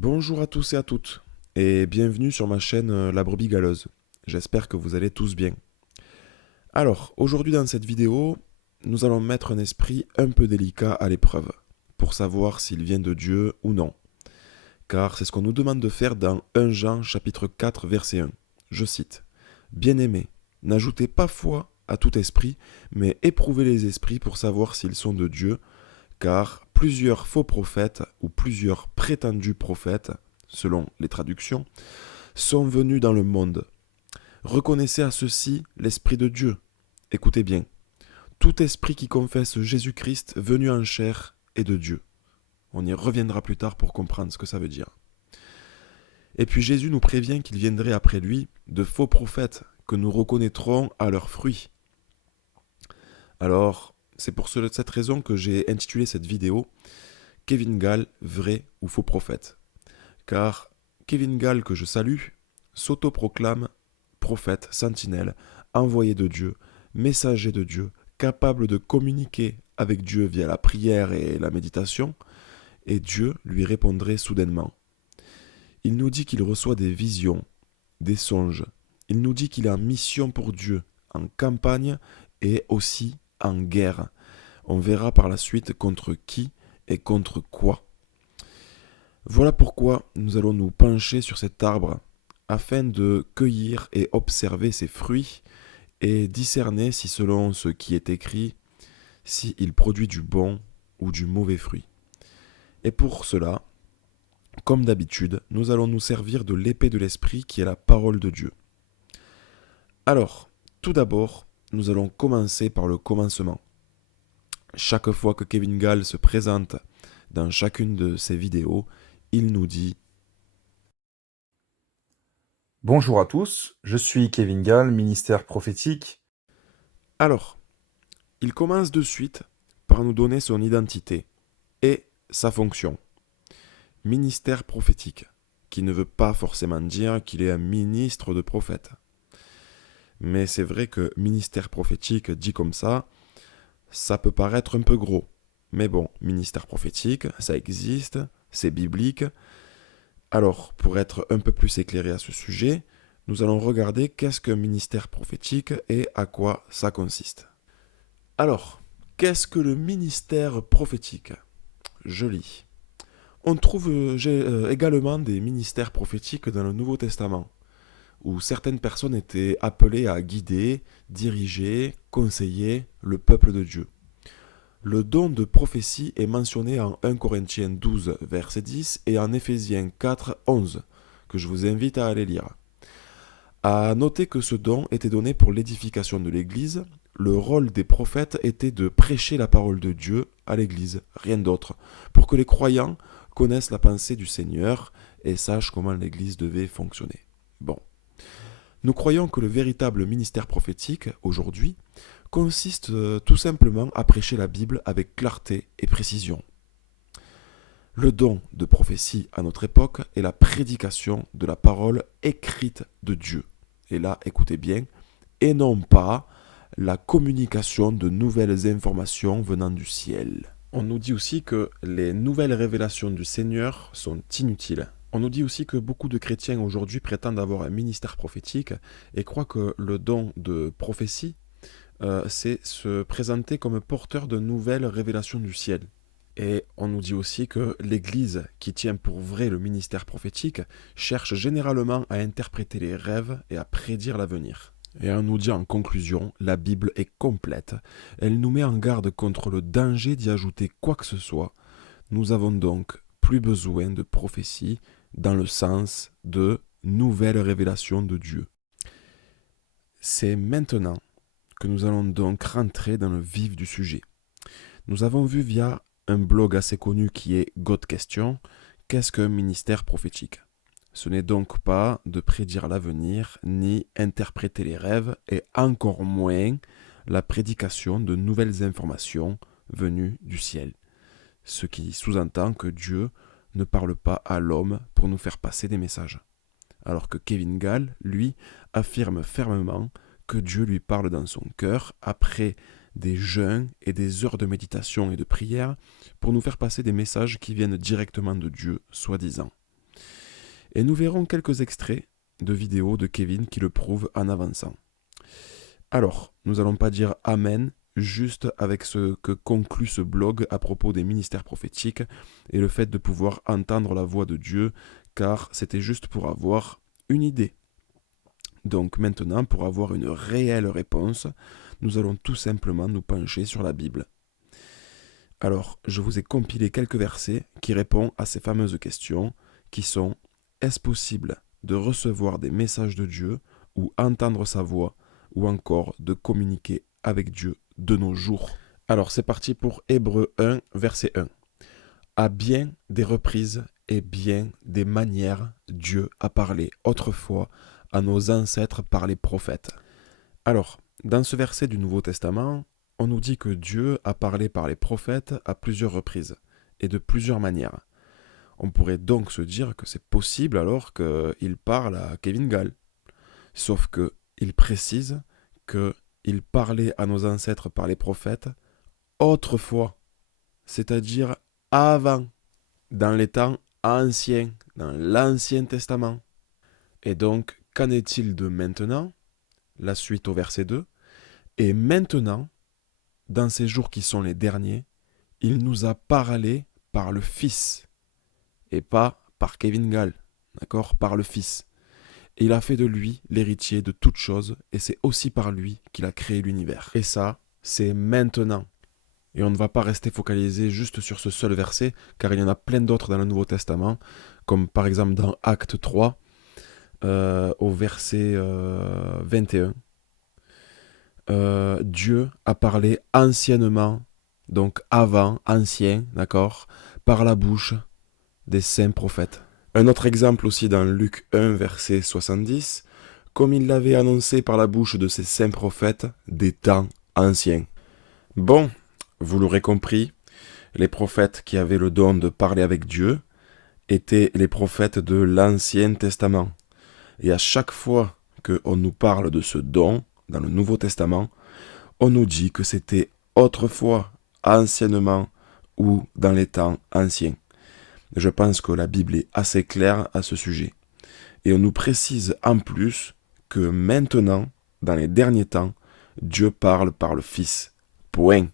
Bonjour à tous et à toutes, et bienvenue sur ma chaîne La Brebis Galeuse. J'espère que vous allez tous bien. Alors, aujourd'hui dans cette vidéo, nous allons mettre un esprit un peu délicat à l'épreuve, pour savoir s'il vient de Dieu ou non. Car c'est ce qu'on nous demande de faire dans 1 Jean chapitre 4 verset 1. Je cite, Bien-aimés, n'ajoutez pas foi à tout esprit, mais éprouvez les esprits pour savoir s'ils sont de Dieu, car plusieurs faux prophètes ou plusieurs prétendus prophètes, selon les traductions, sont venus dans le monde. Reconnaissez à ceux-ci l'Esprit de Dieu. Écoutez bien, tout esprit qui confesse Jésus-Christ venu en chair est de Dieu. On y reviendra plus tard pour comprendre ce que ça veut dire. Et puis Jésus nous prévient qu'il viendrait après lui de faux prophètes que nous reconnaîtrons à leurs fruits. Alors, c'est pour cette raison que j'ai intitulé cette vidéo Kevin Gall, vrai ou faux prophète. Car Kevin Gall, que je salue, s'autoproclame prophète, sentinelle, envoyé de Dieu, messager de Dieu, capable de communiquer avec Dieu via la prière et la méditation, et Dieu lui répondrait soudainement. Il nous dit qu'il reçoit des visions, des songes. Il nous dit qu'il est en mission pour Dieu, en campagne et aussi en guerre. On verra par la suite contre qui et contre quoi. Voilà pourquoi nous allons nous pencher sur cet arbre afin de cueillir et observer ses fruits et discerner si selon ce qui est écrit, s'il produit du bon ou du mauvais fruit. Et pour cela, comme d'habitude, nous allons nous servir de l'épée de l'esprit qui est la parole de Dieu. Alors, tout d'abord, nous allons commencer par le commencement. Chaque fois que Kevin Gall se présente dans chacune de ses vidéos, il nous dit Bonjour à tous, je suis Kevin Gall, ministère prophétique. Alors, il commence de suite par nous donner son identité et sa fonction. Ministère prophétique, qui ne veut pas forcément dire qu'il est un ministre de prophète. Mais c'est vrai que ministère prophétique dit comme ça peut paraître un peu gros. Mais bon, ministère prophétique, ça existe, c'est biblique. Alors, pour être un peu plus éclairé à ce sujet, nous allons regarder qu'est-ce qu'un ministère prophétique et à quoi ça consiste. Alors, qu'est-ce que le ministère prophétique? Je lis. On trouve également des ministères prophétiques dans le Nouveau Testament, où certaines personnes étaient appelées à guider, diriger, conseiller le peuple de Dieu. Le don de prophétie est mentionné en 1 Corinthiens 12, verset 10 et en Éphésiens 4, 11, que je vous invite à aller lire. À noter que ce don était donné pour l'édification de l'Église. Le rôle des prophètes était de prêcher la parole de Dieu à l'Église, rien d'autre, pour que les croyants connaissent la pensée du Seigneur et sachent comment l'Église devait fonctionner. Bon. Nous croyons que le véritable ministère prophétique, aujourd'hui, consiste tout simplement à prêcher la Bible avec clarté et précision. Le don de prophétie à notre époque est la prédication de la parole écrite de Dieu. Et là, écoutez bien, et non pas la communication de nouvelles informations venant du ciel. On nous dit aussi que les nouvelles révélations du Seigneur sont inutiles. On nous dit aussi que beaucoup de chrétiens aujourd'hui prétendent avoir un ministère prophétique et croient que le don de prophétie, c'est se présenter comme porteur de nouvelles révélations du ciel. Et on nous dit aussi que l'Église, qui tient pour vrai le ministère prophétique, cherche généralement à interpréter les rêves et à prédire l'avenir. Et on nous dit en conclusion, la Bible est complète. Elle nous met en garde contre le danger d'y ajouter quoi que ce soit. Nous avons donc plus besoin de prophétie dans le sens de nouvelles révélations de Dieu. C'est maintenant que nous allons donc rentrer dans le vif du sujet. Nous avons vu via un blog assez connu qui est God Question, qu'est-ce qu'un ministère prophétique? Ce n'est donc pas de prédire l'avenir, ni interpréter les rêves, et encore moins la prédication de nouvelles informations venues du ciel. Ce qui sous-entend que Dieu ne parle pas à l'homme pour nous faire passer des messages. Alors que Kevin Gall, lui, affirme fermement que Dieu lui parle dans son cœur après des jeûnes et des heures de méditation et de prière pour nous faire passer des messages qui viennent directement de Dieu, soi-disant. Et nous verrons quelques extraits de vidéos de Kevin qui le prouvent en avançant. Alors, nous n'allons pas dire Amen, juste avec ce que conclut ce blog à propos des ministères prophétiques et le fait de pouvoir entendre la voix de Dieu, car c'était juste pour avoir une idée. Donc maintenant, pour avoir une réelle réponse, nous allons tout simplement nous pencher sur la Bible. Alors, je vous ai compilé quelques versets qui répondent à ces fameuses questions qui sont: est-ce possible de recevoir des messages de Dieu ou entendre sa voix ou encore de communiquer avec Dieu de nos jours? Alors, c'est parti pour Hébreux 1, verset 1. À bien des reprises et bien des manières, Dieu a parlé autrefois à nos ancêtres par les prophètes. Alors, dans ce verset du Nouveau Testament, on nous dit que Dieu a parlé par les prophètes à plusieurs reprises et de plusieurs manières. On pourrait donc se dire que c'est possible alors qu'il parle à Kevin Gall. Sauf qu'il précise qu'il parlait à nos ancêtres par les prophètes autrefois, c'est-à-dire avant, dans les temps anciens, dans l'Ancien Testament. Et donc, qu'en est-il de maintenant? La suite au verset 2. Et maintenant, dans ces jours qui sont les derniers, il nous a parlé par le Fils, et pas par Kevin Gall, d'accord? Par le Fils. Et il a fait de lui l'héritier de toutes choses, et c'est aussi par lui qu'il a créé l'univers. Et ça, c'est maintenant. Et on ne va pas rester focalisé juste sur ce seul verset, car il y en a plein d'autres dans le Nouveau Testament, comme par exemple dans Acte 3, au verset 21. Dieu a parlé anciennement, donc avant, ancien, d'accord, par la bouche des saints prophètes. Un autre exemple aussi dans Luc 1, verset 70, comme il l'avait annoncé par la bouche de ses saints prophètes des temps anciens. Bon, vous l'aurez compris, les prophètes qui avaient le don de parler avec Dieu étaient les prophètes de l'Ancien Testament. Et à chaque fois qu'on nous parle de ce don dans le Nouveau Testament, on nous dit que c'était autrefois, anciennement ou dans les temps anciens. Je pense que la Bible est assez claire à ce sujet. Et on nous précise en plus que maintenant, dans les derniers temps, Dieu parle par le Fils. Point.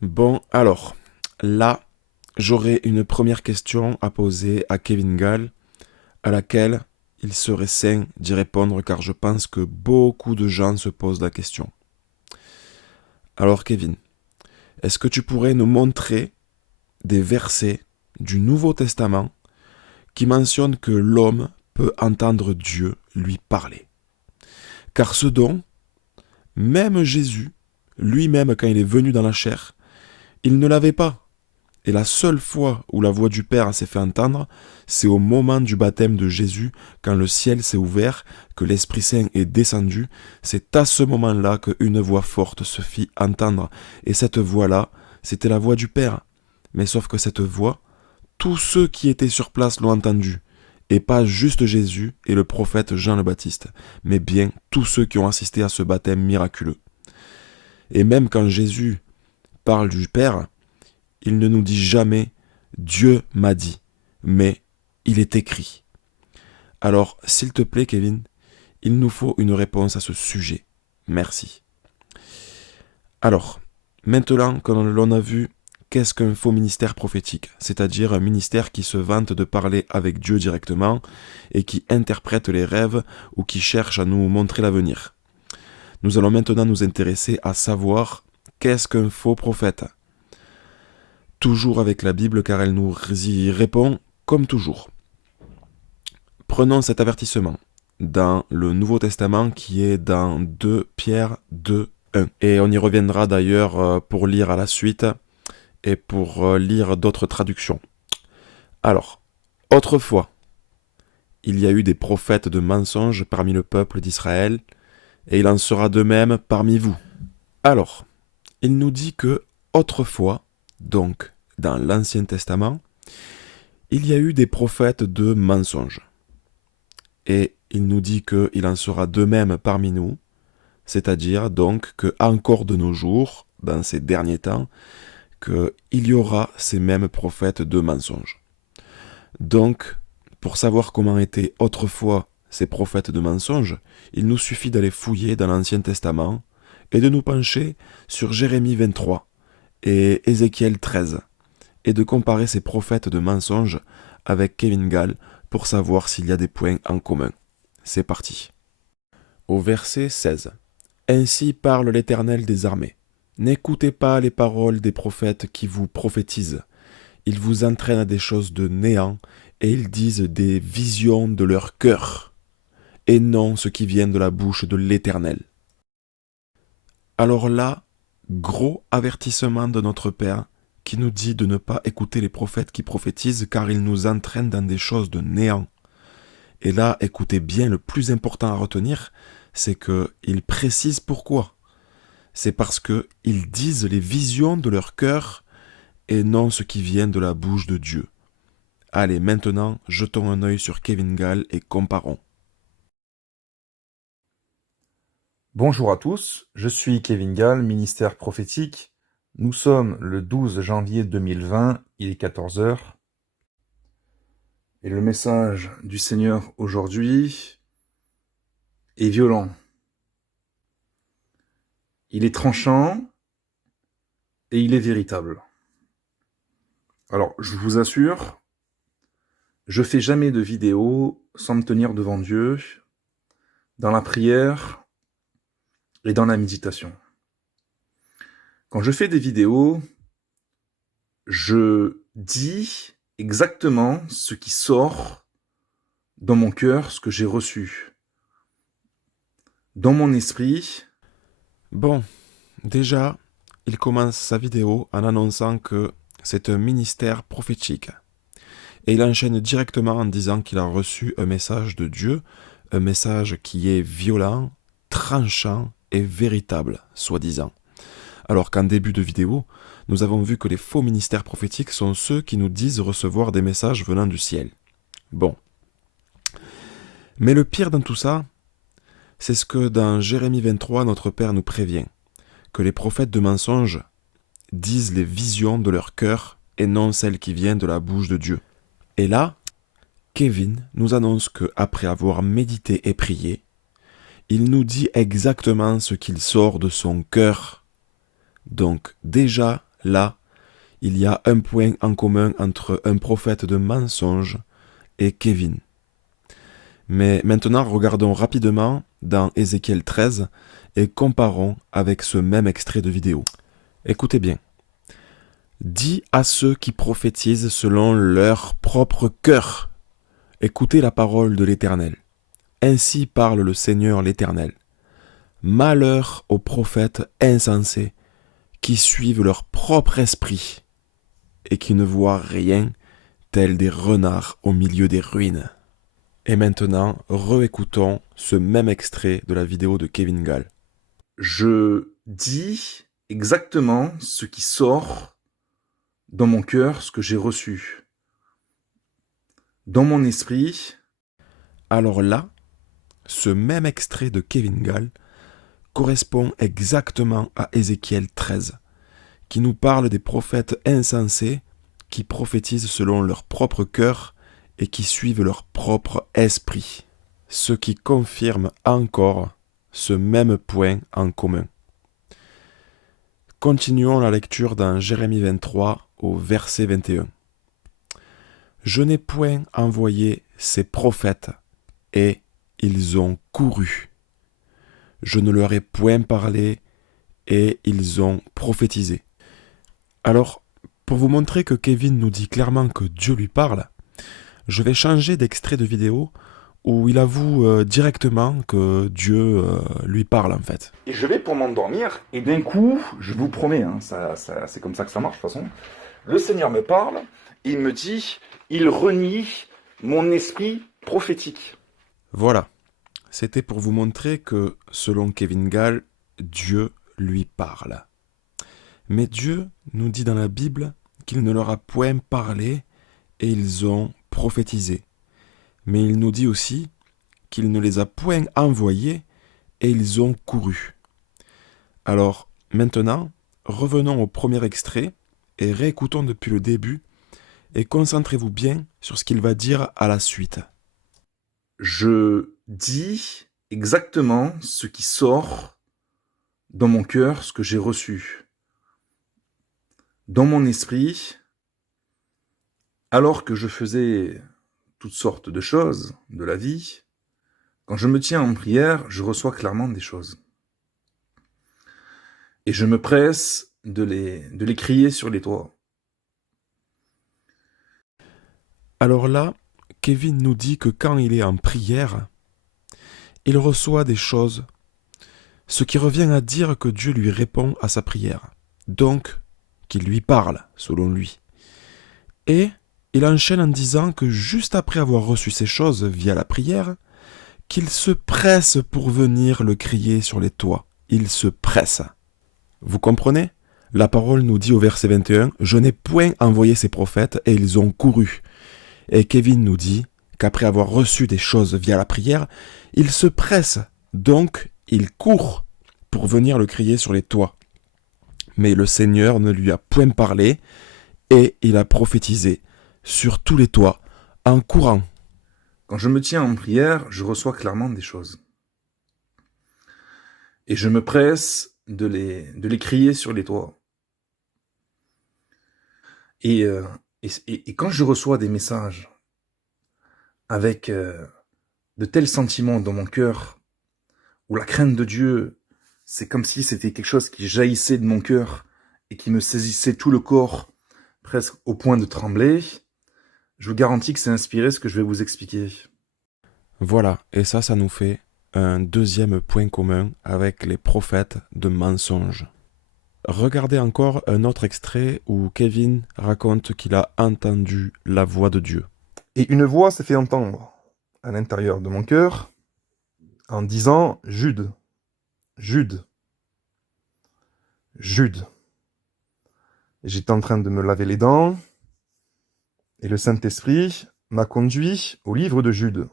Bon, alors, là, j'aurais une première question à poser à Kevin Gall, à laquelle il serait sain d'y répondre, car je pense que beaucoup de gens se posent la question. Alors Kevin, est-ce que tu pourrais nous montrer des versets du Nouveau Testament qui mentionnent que l'homme peut entendre Dieu lui parler? Car ce don, même Jésus, lui-même quand il est venu dans la chair, il ne l'avait pas. Et la seule fois où la voix du Père s'est fait entendre, c'est au moment du baptême de Jésus, quand le ciel s'est ouvert, que l'Esprit Saint est descendu. C'est à ce moment-là qu'une voix forte se fit entendre. Et cette voix-là, c'était la voix du Père. Mais sauf que cette voix, tous ceux qui étaient sur place l'ont entendue. Et pas juste Jésus et le prophète Jean le Baptiste, mais bien tous ceux qui ont assisté à ce baptême miraculeux. Et même quand Jésus parle du Père, il ne nous dit jamais « Dieu m'a dit », mais il est écrit. Alors, s'il te plaît, Kevin, il nous faut une réponse à ce sujet. Merci. Alors, maintenant que l'on a vu qu'est-ce qu'un faux ministère prophétique, c'est-à-dire un ministère qui se vante de parler avec Dieu directement et qui interprète les rêves ou qui cherche à nous montrer l'avenir. Nous allons maintenant nous intéresser à savoir qu'est-ce qu'un faux prophète. Toujours avec la Bible car elle nous y répond comme toujours. Prenons cet avertissement dans le Nouveau Testament qui est dans 2 Pierre 2, 1. Et on y reviendra d'ailleurs pour lire à la suite et pour lire d'autres traductions. Alors, autrefois, il y a eu des prophètes de mensonges parmi le peuple d'Israël et il en sera de même parmi vous. Alors, il nous dit que autrefois, donc dans l'Ancien Testament, il y a eu des prophètes de mensonges. Et il nous dit qu'il en sera de même parmi nous, c'est-à-dire donc que encore de nos jours, dans ces derniers temps, qu'il y aura ces mêmes prophètes de mensonges. Donc, Pour savoir comment étaient autrefois ces prophètes de mensonges, il nous suffit d'aller fouiller dans l'Ancien Testament et de nous pencher sur Jérémie 23 et Ézéchiel 13 et de comparer ces prophètes de mensonges avec Kevin Gall pour savoir s'il y a des points en commun. C'est parti. Au verset 16. Ainsi parle l'Éternel des armées. N'écoutez pas les paroles des prophètes qui vous prophétisent. Ils vous entraînent à des choses de néant et ils disent des visions de leur cœur, et non ce qui vient de la bouche de l'Éternel. Alors là, gros avertissement de notre Père qui nous dit de ne pas écouter les prophètes qui prophétisent car ils nous entraînent dans des choses de néant. Et là, écoutez bien, le plus important à retenir, c'est qu'ils précisent pourquoi. C'est parce qu'ils disent les visions de leur cœur et non ce qui vient de la bouche de Dieu. Allez, maintenant, jetons un œil sur Kevin Gall et comparons. Bonjour à tous, je suis Kevin Gall, ministère prophétique. Nous sommes le 12 janvier 2020, il est 14 heures. Et le message du Seigneur aujourd'hui est violent. Il est tranchant et il est véritable. Alors, je vous assure, je fais jamais de vidéo sans me tenir devant Dieu, dans la prière et dans la méditation. Quand je fais des vidéos, je dis exactement ce qui sort dans mon cœur, ce que j'ai reçu. Dans mon esprit. Bon, déjà, il commence sa vidéo en annonçant que c'est un ministère prophétique. Et il enchaîne directement en disant qu'il a reçu un message de Dieu, un message qui est violent, tranchant et véritable, soi-disant. Alors qu'en début de vidéo, nous avons vu que les faux ministères prophétiques sont ceux qui nous disent recevoir des messages venant du ciel. Bon. Mais le pire dans tout ça, c'est ce que dans Jérémie 23, notre Père nous prévient, que les prophètes de mensonges disent les visions de leur cœur et non celles qui viennent de la bouche de Dieu. Et là, Kevin nous annonce qu'après avoir médité et prié, il nous dit exactement ce qu'il sort de son cœur. Donc déjà, là, il y a un point en commun entre un prophète de mensonges et Kevin. Mais maintenant, regardons rapidement dans Ézéchiel 13 et comparons avec ce même extrait de vidéo. Écoutez bien. Dis à ceux qui prophétisent selon leur propre cœur. Écoutez la parole de l'Éternel. Ainsi parle le Seigneur l'Éternel. Malheur aux prophètes insensés qui suivent leur propre esprit et qui ne voient rien, tels des renards au milieu des ruines. Et maintenant, réécoutons ce même extrait de la vidéo de Kevin Gall. Je dis exactement ce qui sort dans mon cœur, ce que j'ai reçu. Dans mon esprit. Alors là, ce même extrait de Kevin Gall correspond exactement à Ézéchiel 13, qui nous parle des prophètes insensés qui prophétisent selon leur propre cœur et qui suivent leur propre esprit, ce qui confirme encore ce même point en commun. Continuons la lecture dans Jérémie 23 au verset 21. Je n'ai point envoyé ces prophètes, et ils ont couru. Je ne leur ai point parlé, et ils ont prophétisé. Alors, pour vous montrer que Kevin nous dit clairement que Dieu lui parle, je vais changer d'extrait de vidéo où il avoue directement que Dieu lui parle en fait. Et je vais pour m'endormir, et d'un coup, je vous promets, c'est comme ça que ça marche de toute façon, le Seigneur me parle, et il me dit, il renie mon esprit prophétique. Voilà, c'était pour vous montrer que, selon Kevin Gall, Dieu lui parle. Mais Dieu nous dit dans la Bible qu'il ne leur a point parlé et ils ont prophétisé. Mais il nous dit aussi qu'il ne les a point envoyés et ils ont couru. Alors, maintenant, revenons au premier extrait et réécoutons depuis le début et concentrez-vous bien sur ce qu'il va dire à la suite. Je dis exactement ce qui sort dans mon cœur, ce que j'ai reçu. Dans mon esprit, alors que je faisais toutes sortes de choses de la vie, quand je me tiens en prière, je reçois clairement des choses. Et je me presse de les crier sur les toits. Alors là, Kevin nous dit que quand il est en prière, il reçoit des choses, ce qui revient à dire que Dieu lui répond à sa prière, donc qu'il lui parle, selon lui. Et il enchaîne en disant que juste après avoir reçu ces choses via la prière, qu'il se presse pour venir le crier sur les toits. Il se presse. Vous comprenez ? La parole nous dit au verset 21, « Je n'ai point envoyé ces prophètes et ils ont couru. » Et Kevin nous dit qu'après avoir reçu des choses via la prière, il se presse, donc il court pour venir le crier sur les toits. Mais le Seigneur ne lui a point parlé et il a prophétisé sur tous les toits en courant. Quand je me tiens en prière, je reçois clairement des choses. Et je me presse de les crier sur les toits. Et quand je reçois des messages avec de tels sentiments dans mon cœur, où la crainte de Dieu, c'est comme si c'était quelque chose qui jaillissait de mon cœur et qui me saisissait tout le corps, presque au point de trembler, je vous garantis que c'est inspiré ce que je vais vous expliquer. Voilà, et ça nous fait un deuxième point commun avec les prophètes de mensonges. Regardez encore un autre extrait où Kevin raconte qu'il a entendu la voix de Dieu. Et une voix s'est fait entendre à l'intérieur de mon cœur en disant « Jude, Jude, Jude ». J'étais en train de me laver les dents et le Saint-Esprit m'a conduit au livre de Jude.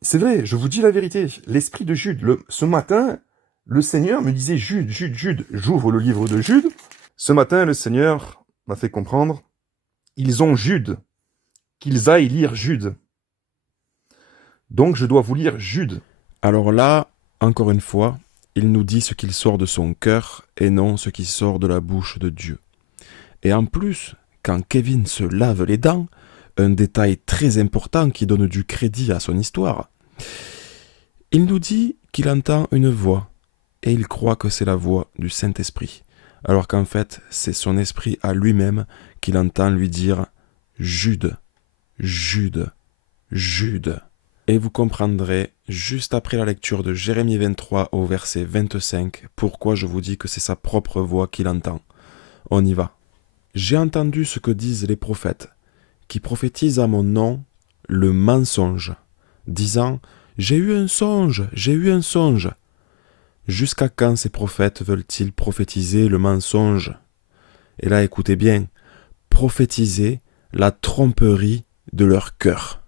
C'est vrai, je vous dis la vérité, l'esprit de Jude, ce matin, le Seigneur me disait « Jude, Jude, Jude ». J'ouvre le livre de Jude. Ce matin, le Seigneur m'a fait comprendre « Ils ont Jude ». Qu'ils aillent lire Jude. Donc je dois vous lire Jude. Alors là, encore une fois, il nous dit ce qu'il sort de son cœur et non ce qui sort de la bouche de Dieu. Et en plus, quand Kevin se lave les dents, un détail très important qui donne du crédit à son histoire, il nous dit qu'il entend une voix et il croit que c'est la voix du Saint-Esprit, alors qu'en fait, c'est son esprit à lui-même qu'il entend lui dire « Jude ». Jude, Jude. Et vous comprendrez, juste après la lecture de Jérémie 23 au verset 25, pourquoi je vous dis que c'est sa propre voix qu'il entend. On y va. J'ai entendu ce que disent les prophètes, qui prophétisent à mon nom le mensonge, disant « J'ai eu un songe, j'ai eu un songe ». Jusqu'à quand ces prophètes veulent-ils prophétiser le mensonge ? Et là, écoutez bien, prophétiser la tromperie de leur cœur.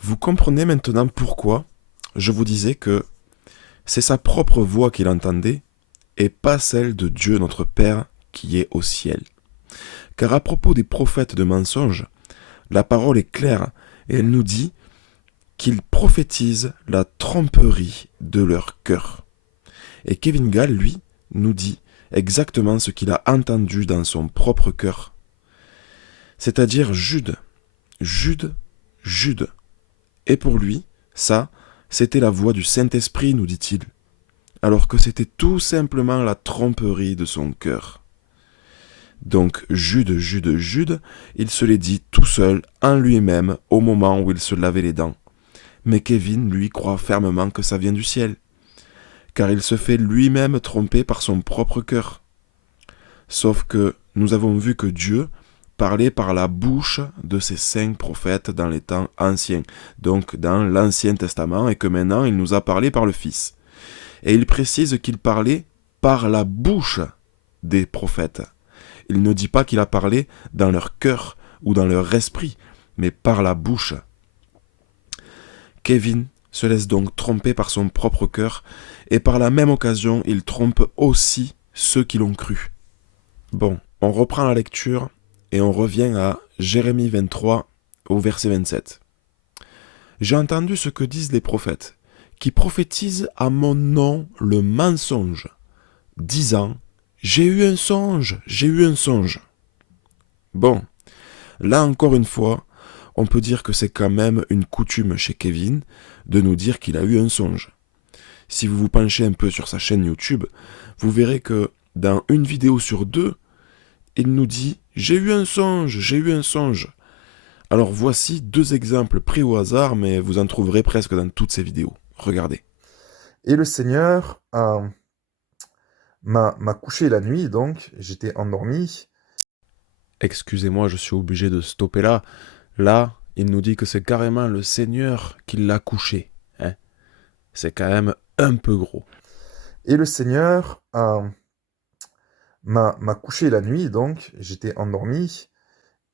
Vous comprenez maintenant pourquoi je vous disais que c'est sa propre voix qu'il entendait et pas celle de Dieu notre Père qui est au ciel. Car à propos des prophètes de mensonges, la parole est claire et elle nous dit qu'ils prophétisent la tromperie de leur cœur. Et Kevin Gall, lui, nous dit exactement ce qu'il a entendu dans son propre cœur. C'est-à-dire Jude, Jude, Jude. Et pour lui, ça, c'était la voix du Saint-Esprit, nous dit-il, alors que c'était tout simplement la tromperie de son cœur. Donc Jude, Jude, Jude, il se l'est dit tout seul, en lui-même, au moment où il se lavait les dents. Mais Kevin, lui, croit fermement que ça vient du ciel, car il se fait lui-même tromper par son propre cœur. Sauf que nous avons vu que Dieu parlait par la bouche de ces 5 prophètes dans les temps anciens, donc dans l'Ancien Testament, et que maintenant il nous a parlé par le Fils. Et il précise qu'il parlait par la bouche des prophètes. Il ne dit pas qu'il a parlé dans leur cœur ou dans leur esprit, mais par la bouche. Kevin se laisse donc tromper par son propre cœur, et par la même occasion, il trompe aussi ceux qui l'ont cru. Bon, on reprend la lecture, et on revient à Jérémie 23 au verset 27. J'ai entendu ce que disent les prophètes, qui prophétisent à mon nom le mensonge, disant « J'ai eu un songe, j'ai eu un songe ». Bon, là encore une fois, on peut dire que c'est quand même une coutume chez Kevin de nous dire qu'il a eu un songe. Si vous vous penchez un peu sur sa chaîne YouTube, vous verrez que dans une vidéo sur deux, il nous dit « J'ai eu un songe, j'ai eu un songe ». Alors voici deux exemples pris au hasard, mais vous en trouverez presque dans toutes ces vidéos. Regardez. Et le Seigneur m'a couché la nuit, donc j'étais endormi. Excusez-moi, je suis obligé de stopper là. Là, il nous dit que c'est carrément le Seigneur qui l'a couché. Hein. C'est quand même un peu gros. Et le Seigneur m'a couché la nuit, donc j'étais endormi.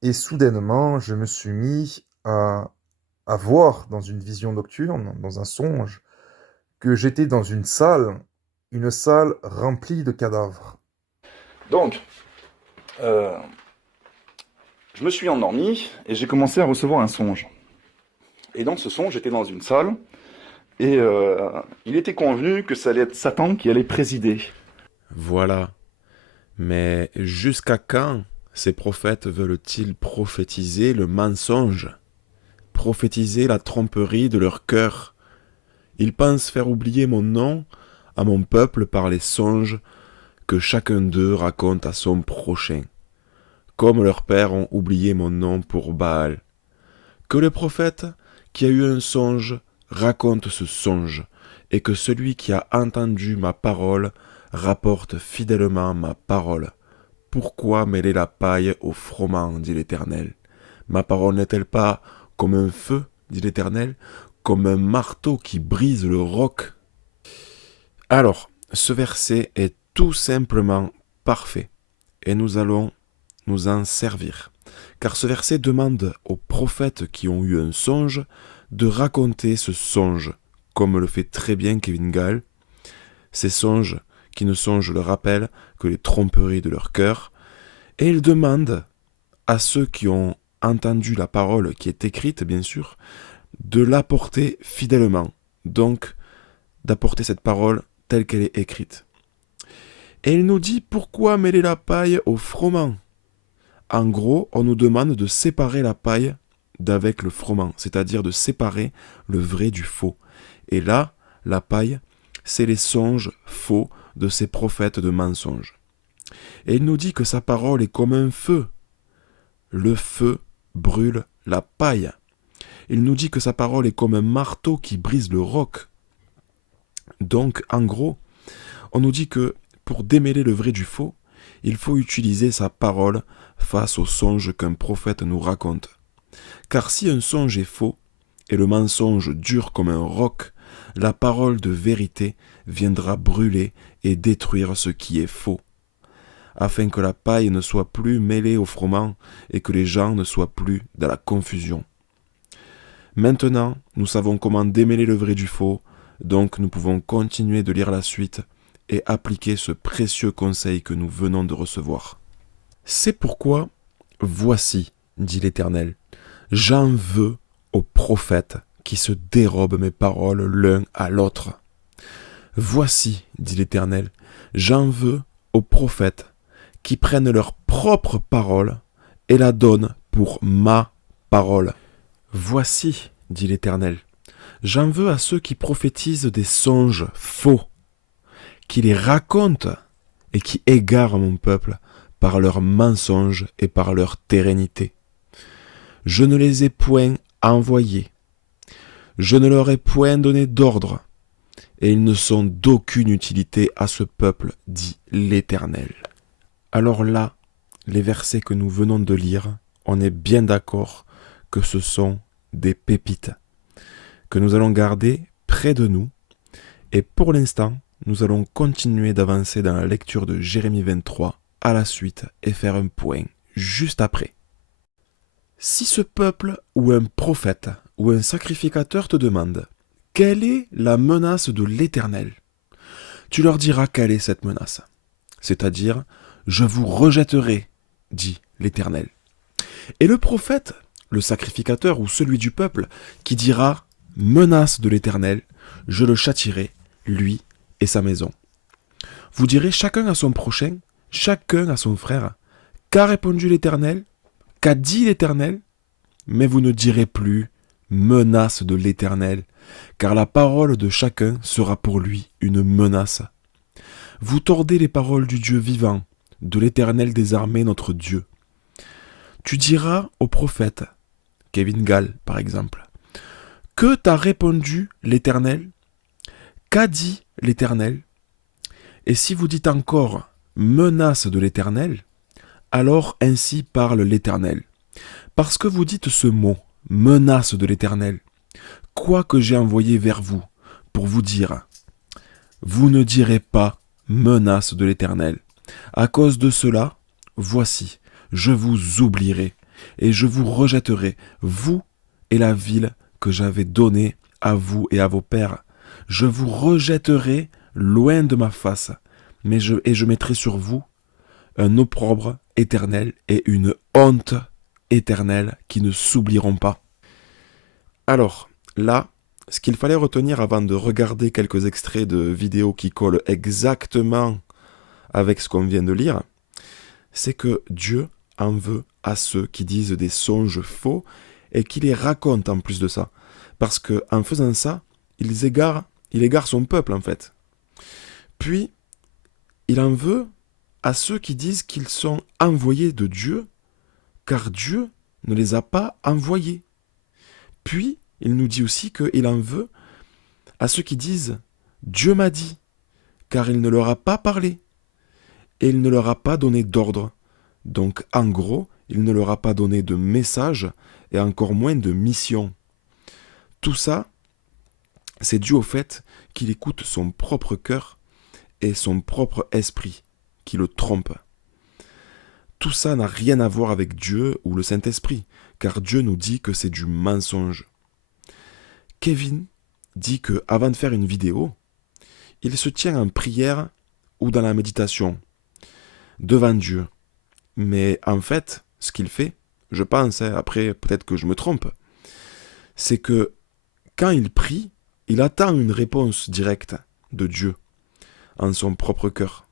Et soudainement, je me suis mis à voir dans une vision nocturne, dans un songe, que j'étais dans une salle remplie de cadavres. Donc, je me suis endormi et j'ai commencé à recevoir un songe. Et dans ce songe, j'étais dans une salle et il était convenu que ça allait être Satan qui allait présider. Voilà. Mais jusqu'à quand ces prophètes veulent-ils prophétiser le mensonge, prophétiser la tromperie de leur cœur? Ils pensent faire oublier mon nom à mon peuple par les songes que chacun d'eux raconte à son prochain, comme leurs pères ont oublié mon nom pour Baal. Que le prophète qui a eu un songe raconte ce songe, et que celui qui a entendu ma parole rapporte fidèlement ma parole. Pourquoi mêler la paille au froment, dit l'Éternel? Ma parole n'est-elle pas comme un feu, dit l'Éternel, comme un marteau qui brise le roc? Alors, ce verset est tout simplement parfait, et nous allons nous en servir. Car ce verset demande aux prophètes qui ont eu un songe de raconter ce songe, comme le fait très bien Kevin Gall. Ces songes qui ne sont, je le rappelle, que les tromperies de leur cœur, et il demande à ceux qui ont entendu la parole qui est écrite, bien sûr, de l'apporter fidèlement, donc d'apporter cette parole telle qu'elle est écrite. Et il nous dit pourquoi mêler la paille au froment. En gros, on nous demande de séparer la paille d'avec le froment, c'est-à-dire de séparer le vrai du faux. Et là, la paille, c'est les songes faux de ces prophètes de mensonges. Et il nous dit que sa parole est comme un feu. Le feu brûle la paille. Il nous dit que sa parole est comme un marteau qui brise le roc. Donc, en gros, on nous dit que pour démêler le vrai du faux, il faut utiliser sa parole face aux songes qu'un prophète nous raconte. Car si un songe est faux, et le mensonge dur comme un roc, la parole de vérité viendra brûler et détruire ce qui est faux, afin que la paille ne soit plus mêlée au froment et que les gens ne soient plus dans la confusion. Maintenant, nous savons comment démêler le vrai du faux, donc nous pouvons continuer de lire la suite et appliquer ce précieux conseil que nous venons de recevoir. C'est pourquoi, voici, dit l'Éternel, j'en veux aux prophètes qui se dérobent mes paroles l'un à l'autre. Voici, dit l'Éternel, j'en veux aux prophètes qui prennent leur propre parole et la donnent pour ma parole. Voici, dit l'Éternel, j'en veux à ceux qui prophétisent des songes faux, qui les racontent et qui égarent mon peuple par leurs mensonges et par leur térénité. Je ne les ai point envoyés, je ne leur ai point donné d'ordre, et ils ne sont d'aucune utilité à ce peuple, dit l'Éternel. Alors là, les versets que nous venons de lire, on est bien d'accord que ce sont des pépites, que nous allons garder près de nous, et pour l'instant, nous allons continuer d'avancer dans la lecture de Jérémie 23 à la suite et faire un point juste après. Si ce peuple ou un prophète ou un sacrificateur te demande « Quelle est la menace de l'Éternel ?» Tu leur diras quelle est cette menace. C'est-à-dire « Je vous rejetterai, dit l'Éternel. » Et le prophète, le sacrificateur ou celui du peuple, qui dira « Menace de l'Éternel, je le châtierai, lui et sa maison. » Vous direz chacun à son prochain, chacun à son frère, « Qu'a répondu l'Éternel? Qu'a dit l'Éternel ?» Mais vous ne direz plus « Menace de l'Éternel », car la parole de chacun sera pour lui une menace. Vous tordez les paroles du Dieu vivant, de l'Éternel des armées, notre Dieu. Tu diras au prophète, Kevin Gall par exemple, « Que t'a répondu l'Éternel? Qu'a dit l'Éternel ?» Et si vous dites encore « menace de l'Éternel », alors ainsi parle l'Éternel. Parce que vous dites ce mot « menace de l'Éternel », quoi que j'ai envoyé vers vous pour vous dire « Vous ne direz pas menace de l'Éternel ». À cause de cela, voici, je vous oublierai et je vous rejetterai, vous et la ville que j'avais donnée à vous et à vos pères. Je vous rejetterai loin de ma face, et je mettrai sur vous un opprobre éternel et une honte éternelle qui ne s'oublieront pas. Alors, là, ce qu'il fallait retenir avant de regarder quelques extraits de vidéos qui collent exactement avec ce qu'on vient de lire, c'est que Dieu en veut à ceux qui disent des songes faux et qui les racontent en plus de ça. Parce qu'en faisant ça, il égare son peuple en fait. Puis, il en veut à ceux qui disent qu'ils sont envoyés de Dieu, car Dieu ne les a pas envoyés. Puis, il nous dit aussi qu'il en veut à ceux qui disent « Dieu m'a dit », car il ne leur a pas parlé, et il ne leur a pas donné d'ordre. Donc, en gros, il ne leur a pas donné de message, et encore moins de mission. Tout ça, c'est dû au fait qu'il écoute son propre cœur et son propre esprit, qui le trompe. Tout ça n'a rien à voir avec Dieu ou le Saint-Esprit, car Dieu nous dit que c'est du mensonge. Kevin dit que avant de faire une vidéo, il se tient en prière ou dans la méditation, devant Dieu. Mais en fait, ce qu'il fait, je pense, après peut-être que je me trompe, c'est que quand il prie, il attend une réponse directe de Dieu en son propre cœur.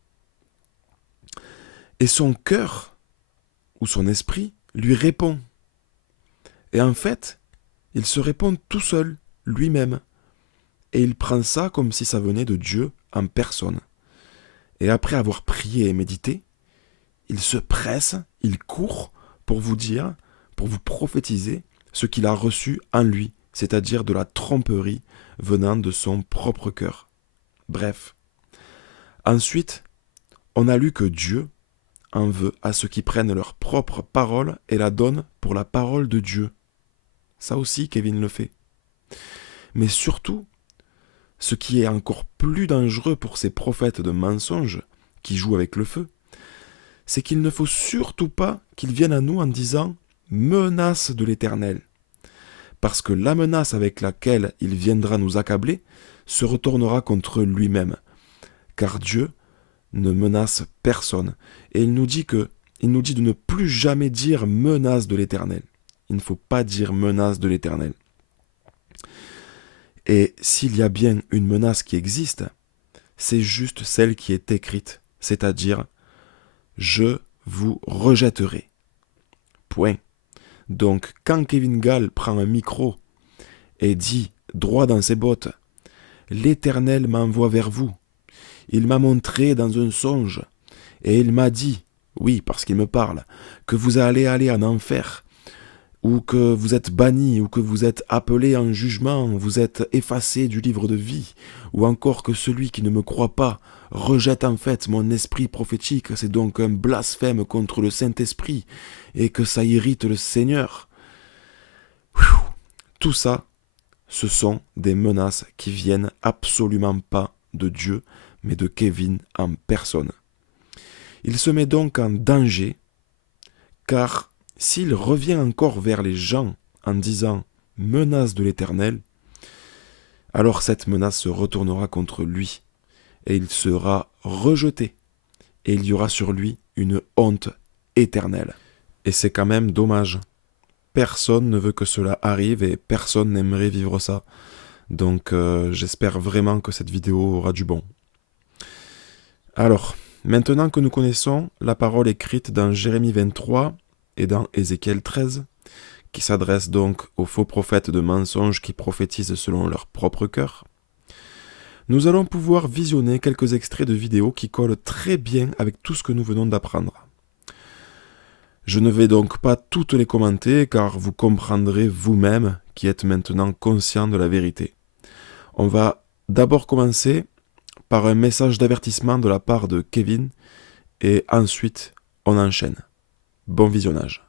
Et son cœur, ou son esprit, lui répond. Et en fait, il se répond tout seul, lui-même. Et il prend ça comme si ça venait de Dieu en personne. Et après avoir prié et médité, il se presse, il court pour vous dire, pour vous prophétiser ce qu'il a reçu en lui, c'est-à-dire de la tromperie venant de son propre cœur. Bref. Ensuite, on a lu que Dieu en veut à ceux qui prennent leur propre parole et la donnent pour la parole de Dieu. Ça aussi, Kevin le fait. Mais surtout, ce qui est encore plus dangereux pour ces prophètes de mensonges qui jouent avec le feu, c'est qu'il ne faut surtout pas qu'ils viennent à nous en disant « menace de l'Éternel ». Parce que la menace avec laquelle il viendra nous accabler se retournera contre lui-même. Car Dieu ne menace personne. Et il nous dit de ne plus jamais dire menace de l'Éternel. Il ne faut pas dire menace de l'Éternel. Et s'il y a bien une menace qui existe, c'est juste celle qui est écrite, c'est-à-dire « je vous rejetterai ». Point. Donc quand Kevin Gall prend un micro et dit droit dans ses bottes « l'Éternel m'envoie vers vous ». Il m'a montré dans un songe, et il m'a dit, oui, parce qu'il me parle, que vous allez aller en enfer, ou que vous êtes banni, ou que vous êtes appelé en jugement, vous êtes effacé du livre de vie, ou encore que celui qui ne me croit pas rejette en fait mon esprit prophétique, c'est donc un blasphème contre le Saint-Esprit, et que ça irrite le Seigneur. Tout ça, ce sont des menaces qui viennent absolument pas de Dieu, mais de Kevin en personne. Il se met donc en danger, car s'il revient encore vers les gens en disant « menace de l'Éternel », alors cette menace se retournera contre lui, et il sera rejeté, et il y aura sur lui une honte éternelle. Et c'est quand même dommage. Personne ne veut que cela arrive et personne n'aimerait vivre ça. Donc j'espère vraiment que cette vidéo aura du bon. Alors, maintenant que nous connaissons la parole écrite dans Jérémie 23 et dans Ézéchiel 13, qui s'adresse donc aux faux prophètes de mensonges qui prophétisent selon leur propre cœur, nous allons pouvoir visionner quelques extraits de vidéos qui collent très bien avec tout ce que nous venons d'apprendre. Je ne vais donc pas toutes les commenter car vous comprendrez vous-même qui êtes maintenant conscient de la vérité. On va d'abord commencer par un message d'avertissement de la part de Kevin et ensuite on enchaîne. Bon visionnage.